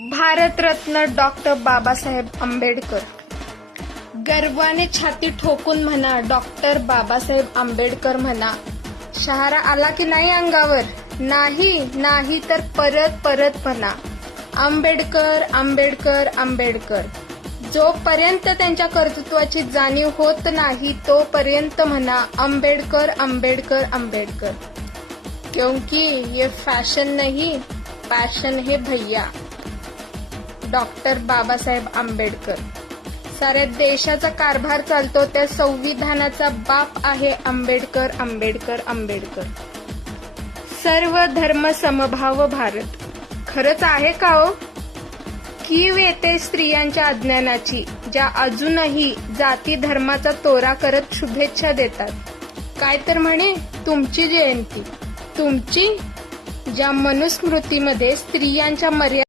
Bharat Ratna doctor Babasaheb Ambedkar. गर्वाने छाती ठोकून म्हणा, डॉक्टर बाबासाहेब आंबेडकर म्हणा. शहारा आला की नाही अंगावर? नाही तर परत परत म्हणा, आंबेडकर आंबेडकर आंबेडकर. जोपर्यंत त्यांच्या कर्तृत्वाची जाणीव होत नाही तोपर्यंत म्हणा, आंबेडकर आंबेडकर आंबेडकर. क्योंकि ये फॅशन नहीं, पैशन है भैया. डॉक्टर बाबासाहेब आंबेडकर. साऱ्या देशाचा कारभार चालतो त्या संविधानाचा बाप आहे आंबेडकर आंबेडकर आंबेडकर. सर्व धर्म समभाव भारत. खरंच आहे का हो? कीव येते स्त्रियांच्या अज्ञानाची, ज्या अजूनही जाती धर्माचा तोरा करत शुभेच्छा देतात. काय तर म्हणे, तुमची जयंती, तुमची, ज्या मनुस्मृतीमध्ये स्त्रियांच्या मर्यादा